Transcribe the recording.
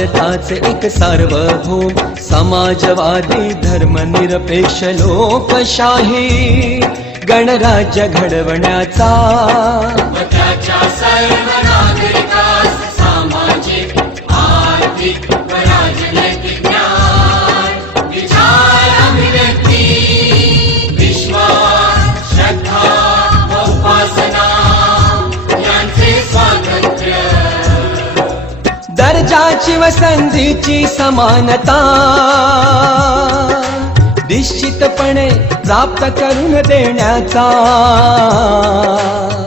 भारताच एक सार्व हो समाजवादी धर्म निरपेश लोक शाही गणराज सर्व नागरिकास सामाजिक आर्थिक चाचिव संधिची समानता पणे प्राप्त करून देण्याचा